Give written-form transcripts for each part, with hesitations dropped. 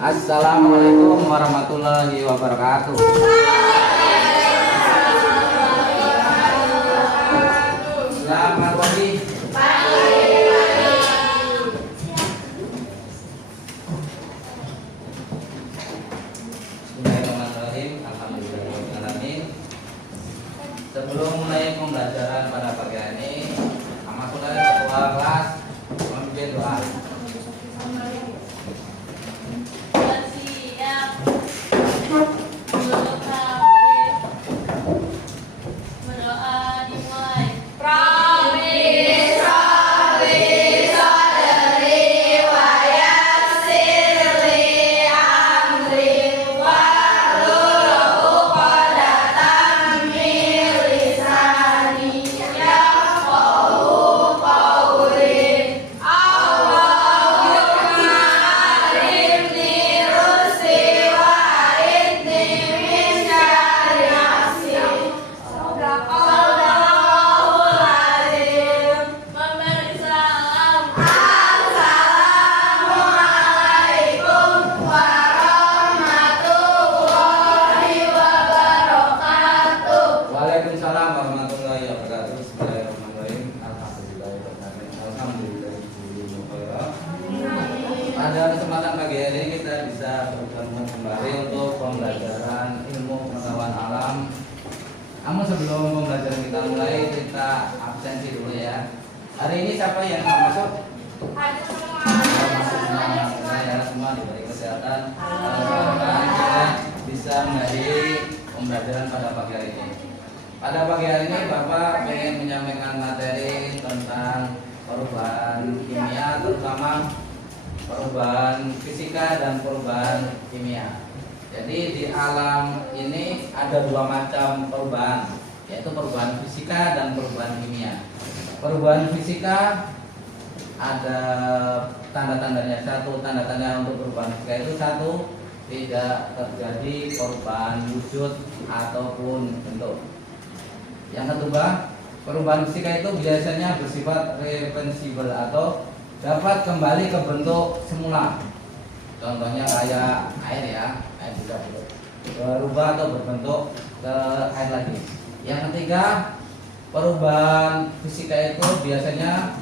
Assalamualaikum warahmatullahi wabarakatuh. Selamat pagi. Bismillahirrahmanirrahim. Alhamdulillahirrahmanirrahim. Sebelum mulai pembelajaran pada pagi ini, sama saudara ketua kelas memimpin doa. Pada kesempatan pagi hari ini kita bisa bertemu kembali untuk pembelajaran ilmu pengetahuan alam. Namun sebelum pembelajaran kita mulai, kita absensi dulu ya. Hari ini siapa yang mau masuk? Ada semua. Masuk semua ya, semua diberi kesehatan. Kita bisa menghadiri pembelajaran pada pagi hari ini. Pada pagi hari ini Bapak ingin menyampaikan materi tentang perubahan kimia, terutama perubahan fisika dan perubahan kimia. Jadi di alam ini ada dua macam perubahan, yaitu perubahan fisika dan perubahan kimia. Perubahan fisika ada tanda-tandanya. Satu, tanda-tanda untuk perubahan fisika itu satu, tidak terjadi perubahan wujud ataupun bentuk. Yang kedua, perubahan fisika itu biasanya bersifat reversibel atau dapat kembali ke bentuk semula. Contohnya kayak air ya, air juga berubah atau berbentuk ke air lagi. Yang ketiga, perubahan fisika itu biasanya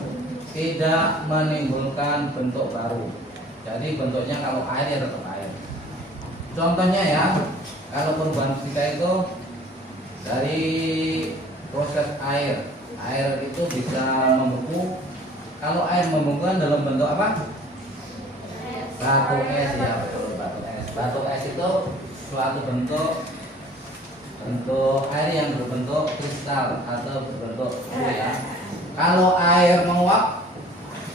tidak menimbulkan bentuk baru. Jadi bentuknya kalau air ya tetap air. Contohnya ya, kalau perubahan fisika itu dari proses air itu bisa membeku. Kalau air membeku dalam bentuk apa? Batu es ya, betul, batu es. Batu es itu suatu bentuk air yang berbentuk kristal atau berbentuk bulu ya. Kalau air menguap,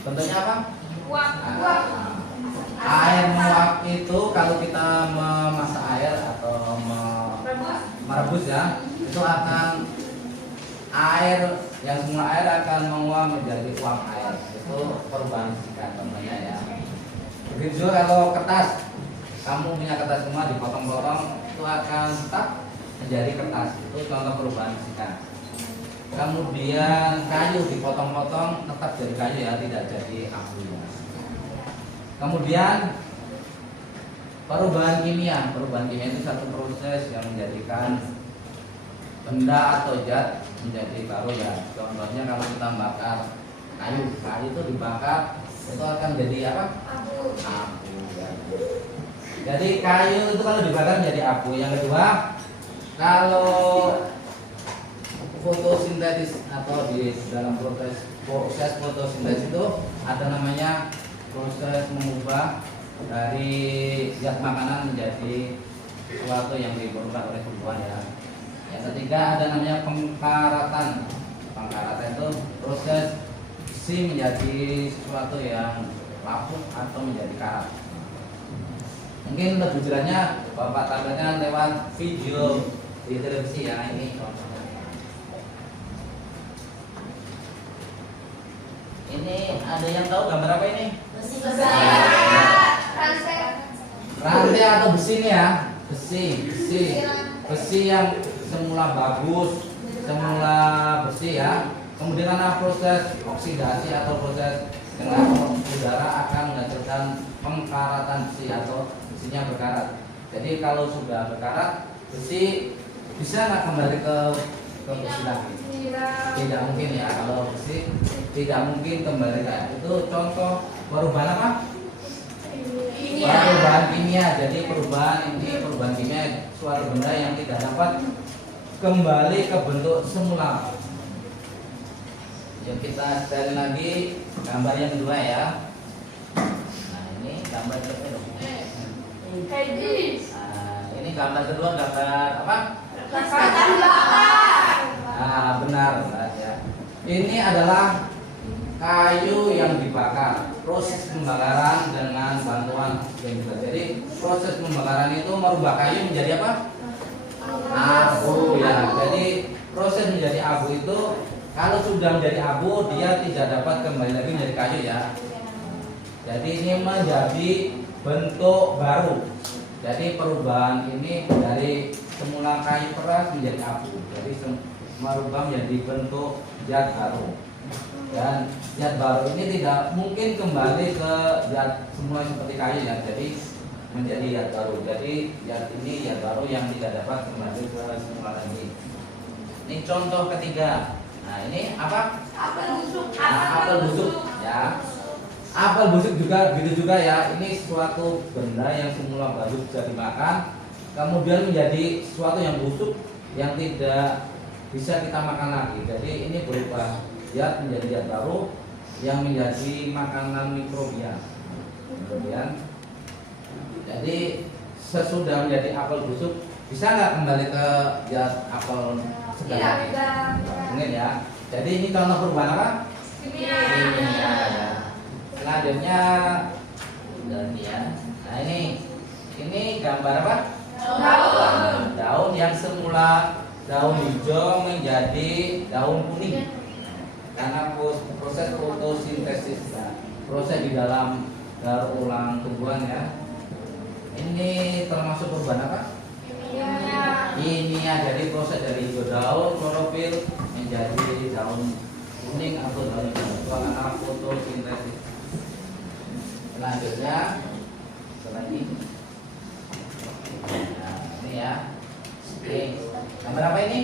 bentuknya apa? Air menguap itu kalau kita memasak air atau merebus ya, itu akan air yang semula air akan menguap menjadi uap air. Itu perubahan fisika contohnya ya. Begitu juga kalau kertas, kamu punya kertas semua dipotong-potong, itu akan tetap menjadi kertas. Itu contoh perubahan fisika. Kemudian kayu dipotong-potong tetap jadi kayu ya, tidak jadi abu. Kemudian perubahan kimia. Perubahan kimia itu satu proses yang menjadikan benda atau zat menjadi baru ya. Contohnya kalau kita bakar kayu itu dibakar itu akan jadi apa? Abu ya. Jadi kayu itu kalau dibakar menjadi abu. Yang kedua, kalau fotosintesis atau di dalam proses fotosintesis itu ada namanya proses mengubah dari zat makanan menjadi sesuatu yang diperlukan oleh tumbuhan ya. Yang ketiga ada namanya pengkaratan. Pengkaratan itu proses besi menjadi sesuatu yang lapuk atau menjadi karat. Mungkin lebih jelasnya Bapak tampilkan lewat video di televisi ya, ini contohnya. Ini ada yang tahu gambar apa ini? Besi. Rantai atau besi ini ya? Besi yang semula bagus, semula bersih ya. Kemudian karena proses oksidasi atau proses dengan udara akan menghasilkan pengkaratan besi atau besinya berkarat. Jadi kalau sudah berkarat, besi bisa nggak kembali ke besi lagi? Tidak mungkin ya, kalau besi tidak mungkin kembali kayak itu. Contoh perubahan apa? Perubahan kimia. Jadi perubahan kimia suatu benda yang tidak dapat kembali ke bentuk semula. Yuk kita sekali lagi gambar yang kedua ya. Nah ini gambar kedua. Nah, ini gambar kedua, gambar apa? Nah benar ya. Ini adalah kayu yang dibakar. Proses pembakaran dengan bantuan genset. Jadi proses pembakaran itu merubah kayu menjadi apa? Abu ya. Jadi proses menjadi abu itu kalau sudah menjadi abu dia tidak dapat kembali lagi menjadi kayu ya. Jadi ini menjadi bentuk baru. Jadi perubahan ini dari semula kayu keras menjadi abu. Jadi merubah menjadi bentuk zat baru. Dan zat baru ini tidak mungkin kembali ke zat semula seperti kayu ya. Jadi menjadi zat baru. Jadi zat ini zat baru yang tidak dapat kembali ke semula lagi. Ini contoh ketiga. Nah ini apa? Apel busuk. Apel busuk ya. Apel busuk juga gitu juga ya. Ini suatu benda yang semula baru bisa dimakan, kemudian menjadi sesuatu yang busuk yang tidak bisa kita makan lagi. Jadi ini berubah zat menjadi zat baru yang menjadi makanan mikrobia. Kemudian jadi sesudah menjadi apel busuk bisa nggak kembali ke zat apel segar lagi? Mungkin ya. Jadi ini contoh perubahan apa? Kimia ya. Selanjutnya ya. Nah ini gambar apa? Daun yang semula daun hijau menjadi daun kuning karena proses fotosintesis, proses di dalam daur ulang tumbuhan ya. Ini termasuk perubahan apa? Kimia. Jadi proses dari hijau daun klorofil menjadi daun kuning atau daun hijau karena fotosintesis. Selanjutnya lagi. Nah, ini ya. Oke. Gambar apa ini?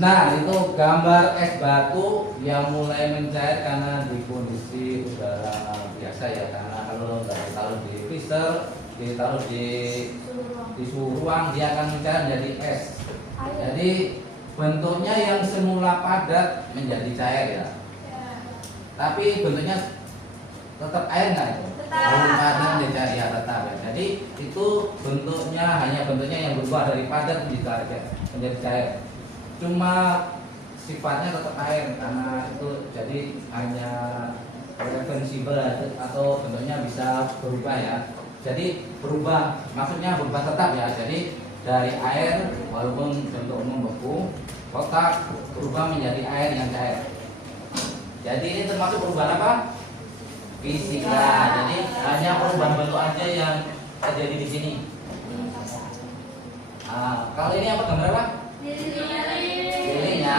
Nah, itu gambar es batu yang mulai mencair karena di kondisi udara biasa ya. Karena kalau ditaruh di freezer, ditaruh di suhu ruang, dia akan mencair menjadi es. Jadi bentuknya yang semula padat menjadi cair ya. Tapi bentuknya tetap air nggak itu? Padat menjadi ya tetap ya. Jadi itu bentuknya hanya bentuknya yang berubah dari padat menjadi cair. Cuma sifatnya tetap air karena itu jadi hanya reversible atau bentuknya bisa berubah ya. Jadi berubah, maksudnya berubah tetap ya. Jadi dari air walaupun bentuk membeku, kotak berubah menjadi air yang cair. Jadi ini termasuk perubahan apa? Fisika. Jadi hanya perubahan bentuk aja yang terjadi di sini. Nah, kalau ini apa gambar apa? Lilin ya,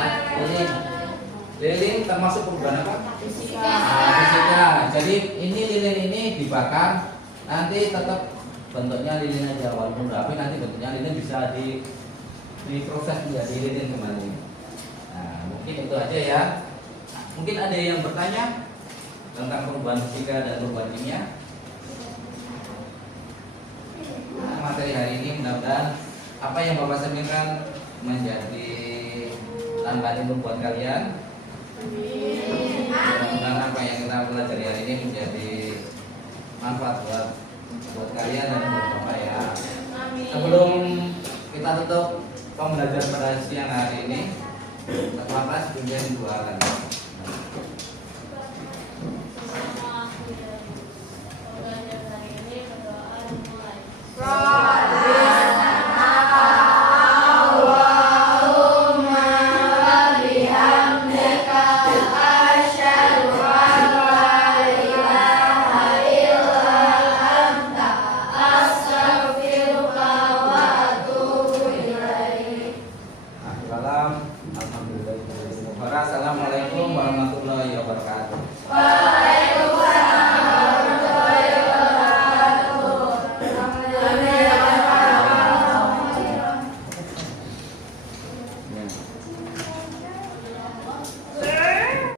lilin termasuk perubahan apa? Fisika. Jadi ini lilin ini dibakar, nanti tetap bentuknya lilin aja walaupun api, nanti bentuknya lilin bisa diproses menjadi lilin kembali. Nah, mungkin itu aja ya. Mungkin ada yang bertanya tentang perubahan fisika dan perubahan kimia. Nah, materi hari ini mudah-mudahan apa yang Bapak sampaikan menjadi tambahan ilmu buat kalian. Mudah-mudahan apa yang kita pelajari hari ini menjadi manfaat buat kalian dan buat Bapak ya. Sebelum kita tutup pembelajaran pada siang hari ini, Ketua kelas pimpin dua kali. Assalamualaikum. Ya.